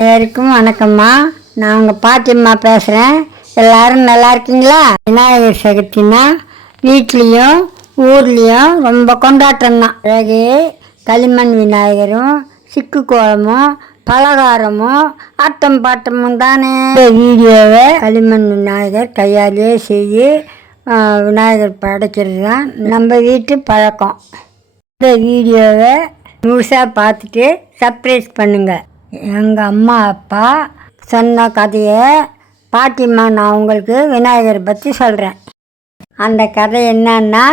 எல்லாருக்கும் வணக்கம்மா. நான் உங்கள் பாட்டியம்மா பேசுகிறேன் எல்லாரும் நல்லா இருக்கீங்களா? விநாயகர் சதுர்த்தினா வீட்லேயும் ஊர்லேயும் ரொம்ப கொண்டாட்டம் தான் பிறகு களிமண் விநாயகரும் சிக்கு கோலமும் பலகாரமும் ஆட்டம் பாட்டமும் தானே. இந்த வீடியோவை களிமண் விநாயகர் கையாலேயே செய்து விநாயகர் படைக்கிறது தான் நம்ம வீட்டு பழக்கம். இந்த வீடியோவை முழுசாக பார்த்துட்டு சர்ப்ரைஸ் பண்ணுங்கள் எங்கள் அம்மா அப்பா சொன்ன கதையை பாட்டிம்மா நான் உங்களுக்கு விநாயகரை பற்றி சொல்கிறேன் அந்த கதை என்னன்னா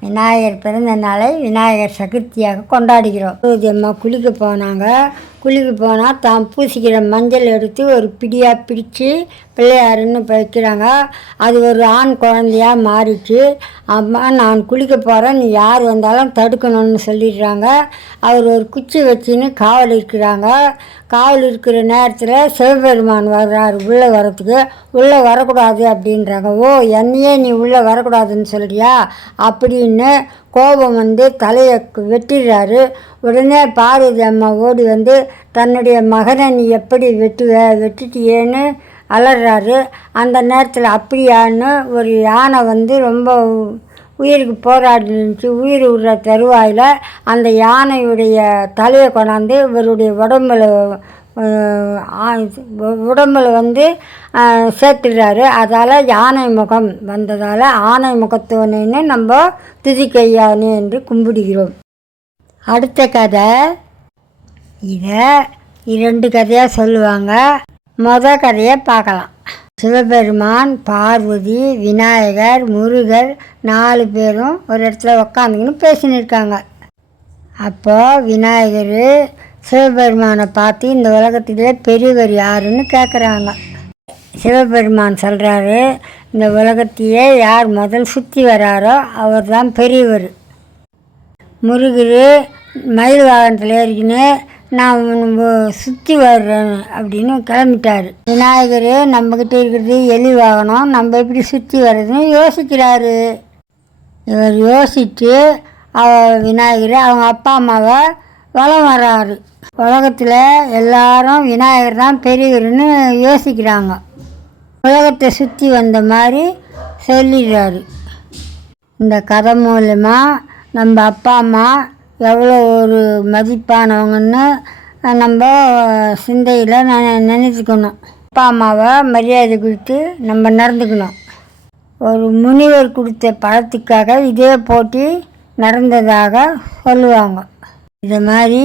விநாயகர் பிறந்த நாளை விநாயகர் சதுர்த்தியாக கொண்டாடுகிறோம். பூஜை குளிக்க போனாங்க. குளிக்க போனால் தான் பூசிக்கிற மஞ்சள் எடுத்து ஒரு பிடியாக பிடிச்சு பிள்ளையாருன்னு வைக்கிறாங்க அது ஒரு ஆண் குழந்தையாக மாறிச்சு. அம்மா நான் குளிக்க போகிறேன் நீ யார் வந்தாலும் தடுக்கணும்னு சொல்லிடுறாங்க. அவர் ஒரு குச்சி வச்சுன்னு காவல் இருக்கிறாங்க. காவல் இருக்கிற நேரத்தில் சிவபெருமான் வர்றார் உள்ளே வரத்துக்கு. உள்ளே வரக்கூடாது அப்படின்றாங்க. ஓ என்னையே நீ உள்ளே வரக்கூடாதுன்னு சொல்கிறியா அப்படின்னு கோபம் வந்து தலையை வெட்டிடுறாரு. உடனே பார்வதி அம்மா ஓடி வந்து தன்னுடைய மகனை நீ எப்படி வெட்டுவ வெட்டிட்டியேன்னு அலறாரு. அந்த நேரத்தில் அப்படியான்னு ஒரு யானை வந்து ரொம்ப உயிருக்கு போராடி உயிர் விடுற தருவாயில் அந்த யானையுடைய தலையை கொண்டாந்து இவருடைய உடம்புல உடம்புல வந்து சேர்த்துடுறாரு. அதால் யானை முகம் வந்ததால் ஆனை முகத்தோனேன்னு நம்ம துதிக்கையானே என்று கும்பிடுகிறோம். அடுத்த கதை. இதை இரண்டு கதையாக சொல்லுவாங்க. மொத கதையை பார்க்கலாம். சிவபெருமான் பார்வதி விநாயகர் முருகர் நாலு பேரும் ஒரு இடத்துல உக்காந்துக்கின்னு பேசின்னு இருக்காங்க. விநாயகர் சிவபெருமானை பார்த்து இந்த உலகத்திலே பெரியவர் யாருன்னு கேட்குறாங்க சிவபெருமான் சொல்கிறாரு இந்த உலகத்தையே யார் முதல் சுற்றி வராரோ அவர் தான் பெரியவர். முருகர் மயில் வாகனத்தில் ஏறிக்கின்னு நான் சுற்றி வர்றேன் அப்படின்னு கிளம்பிட்டார். விநாயகர் நம்மக்கிட்ட இருக்கிறது எலி வாகனம் நம்ம எப்படி சுற்றி வர்றதுன்னு யோசிக்கிறாரு. இவர் யோசித்து அவ விநாயகர் அவங்க அப்பா அம்மாவை பலம் வராது உலகத்தில் எல்லாரும் விநாயகர் தான் பெரியவர்னு யோசிக்கிறாங்க. உலகத்தை சுற்றி வந்த மாதிரி சொல்லிடுறாரு. இந்த கதை மூலமா நம்ம அப்பா அம்மா எவ்வளோ ஒரு மதிப்பானவங்கன்னு நம்ம சிந்தையில் நினச்சிக்கணும். அப்பா அம்மாவை மரியாதை கொடுத்து நம்ம நடந்துக்கணும். ஒரு முனிவர் கொடுத்த பழத்துக்காக இதே போட்டி நடந்ததாக சொல்லுவாங்க. இது மாதிரி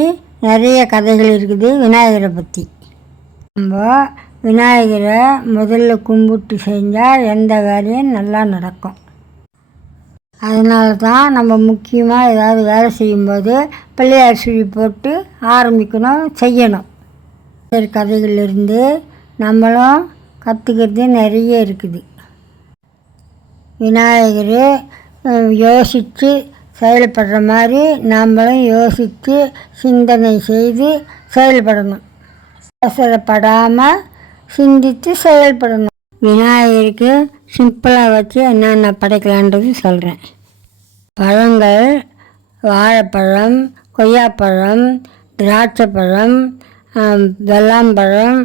நிறைய கதைகள் இருக்குது. விநாயகரை பற்றி நம்ம விநாயகரை முதல்ல கும்பிட்டு செஞ்சால் எந்த வேலையும் நல்லா நடக்கும். அதனால தான் நம்ம முக்கியமாக ஏதாவது வேலை செய்யும்போது பிள்ளையார் சுழி போட்டு ஆரம்பிக்கணும் செய்யணும். ஒரு கதைகளிலிருந்து நம்மளும் கற்றுக்கிறது நிறைய இருக்குது. விநாயகர் யோசித்து செயல்படுற மாதிரி நாம்மளும் யோசித்து சிந்தனை செய்து செயல்படணும். அவசரப்படாமல் சிந்தித்து செயல்படணும். விநாயகருக்கு சிம்பிளாக வச்சு என்னென்ன படைக்கலான்றது சொல்கிறேன் பழங்கள் வாழைப்பழம் கொய்யாப்பழம் திராட்சைப்பழம் வெள்ளாம்பழம்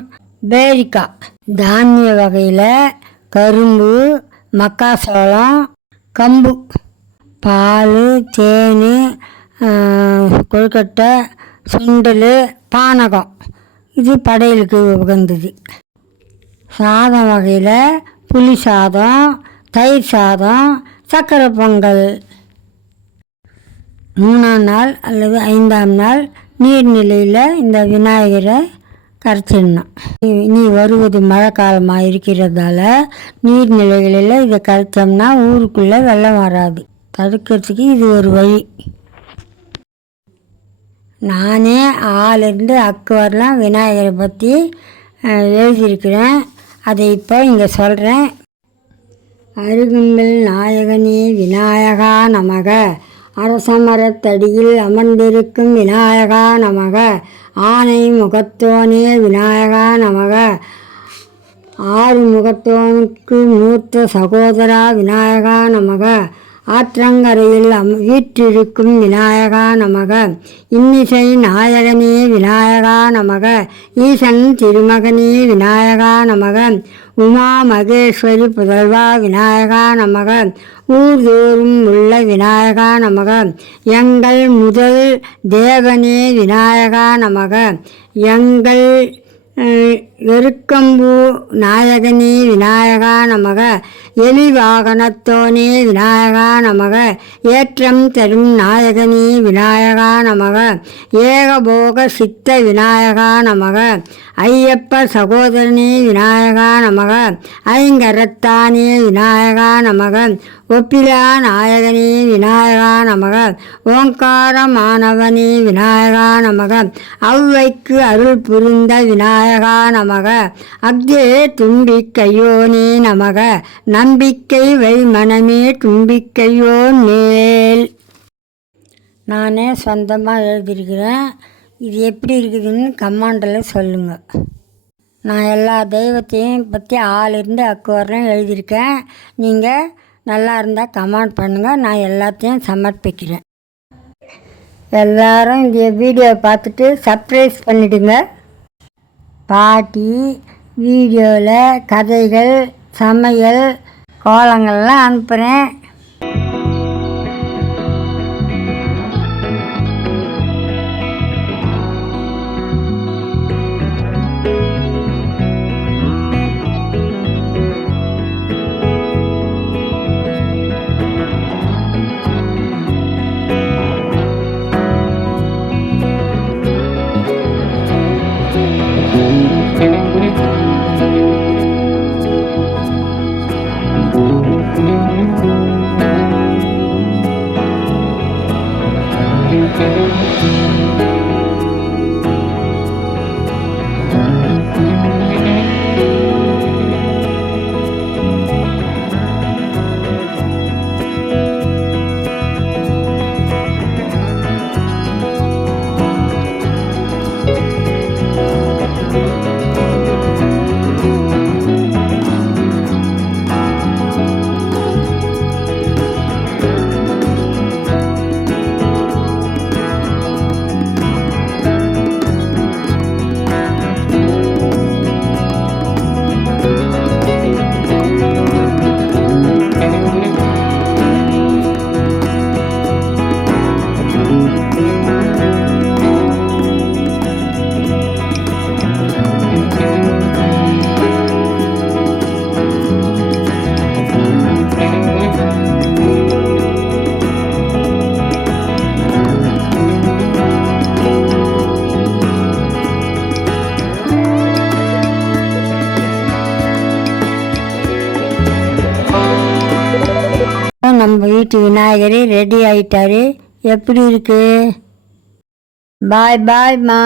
பேரிக்காய் தானிய வகையில் கரும்பு மக்காசோளம் கம்பு. பால் தேன் கொழுக்கட்டை சுண்டல் பானகம். இது படையலுக்கு உகந்தது. சாதம் வகையில் புளி சாதம் தயிர் சாதம் சக்கரை பொங்கல். மூணாம் நாள் அல்லது ஐந்தாம் நாள் நீர்நிலையில் இந்த விநாயகரை கரைச்சிடணும். இனி வருவது மழை காலமாக இருக்கிறதால நீர்நிலைகளில் இதை கரைச்சோம்னா ஊருக்குள்ளே வெள்ளம் வராது. தடுக்கிறதுக்கு இது ஒரு வழி. நானே ஆளிருந்து அக்கு வரலாம் விநாயகரை பற்றி எழுதியிருக்கிறேன். அதை இப்போ இங்கே சொல்கிறேன் அருகும்பில் நாயகனே விநாயகா நமக. அரசமரத்தடியில் அமர்ந்திருக்கும் விநாயகா நமக. ஆனை முகத்தோனே விநாயகா நமக. ஆறு முகத்தோனுக்கு மூத்த சகோதரா விநாயகா நமக. ஆற்றங்கரையில் அம் வீற்றிருக்கும் விநாயகா நமக. இன்னிசை நாயகனே விநாயகா நமக. ஈசன் திருமகனே விநாயகா நமக. உமா மகேஸ்வரி புதல்வா விநாயகா நமக. ஊர்தோறும் உள்ள விநாயகா நமக. எங்கள் முதல் தேவனே விநாயகா நமக. எங்கள் எருக்கம்பூ நாயகனே விநாயகா நமக எலி வாகனத்தோனே விநாயகா நமக ஏற்றம் தரும் நாயகனே விநாயகா நமக ஏகபோக சித்த விநாயகா நமக ஐயப்ப சகோதரனே விநாயகா நமக ஐங்கரத்தானே விநாயகா நமக ஒப்பிலா நாயகனே விநாயகா நமக. ஓங்காரமானவனே விநாயகா நமக. அவ்வைக்கு அருள் புரிந்த விநாயகா நமக. அக்தே தும்பிக்கையோனே நமக. நம்பிக்கை வை மனமே தும்பிக்கையோ மேல். நானே சொந்தமாக எழுதியிருக்கிறேன். இது எப்படி இருக்குதுன்னு கமாண்டில் சொல்லுங்கள் நான் எல்லா தெய்வத்தையும் பற்றி ஆளிருந்து அக்கு வரலாம் எழுதியிருக்கேன். நீங்கள் நல்லா இருந்தால் கமெண்ட் பண்ணுங்கள் நான் எல்லாத்தையும் சமர்ப்பிக்கிறேன். எல்லாரும் இந்த வீடியோ பார்த்துட்டு சர்ப்ரைஸ் பண்ணிடுங்க. பாட்டி வீடியோவில் கதைகள் சமையல் கோலங்கள்லாம் அனுப்புகிறேன் நம்ம வீட்டு விநாயகர் ரெடி ஆயிட்டாரு. எப்படி இருக்கு? பாய் பாய் மா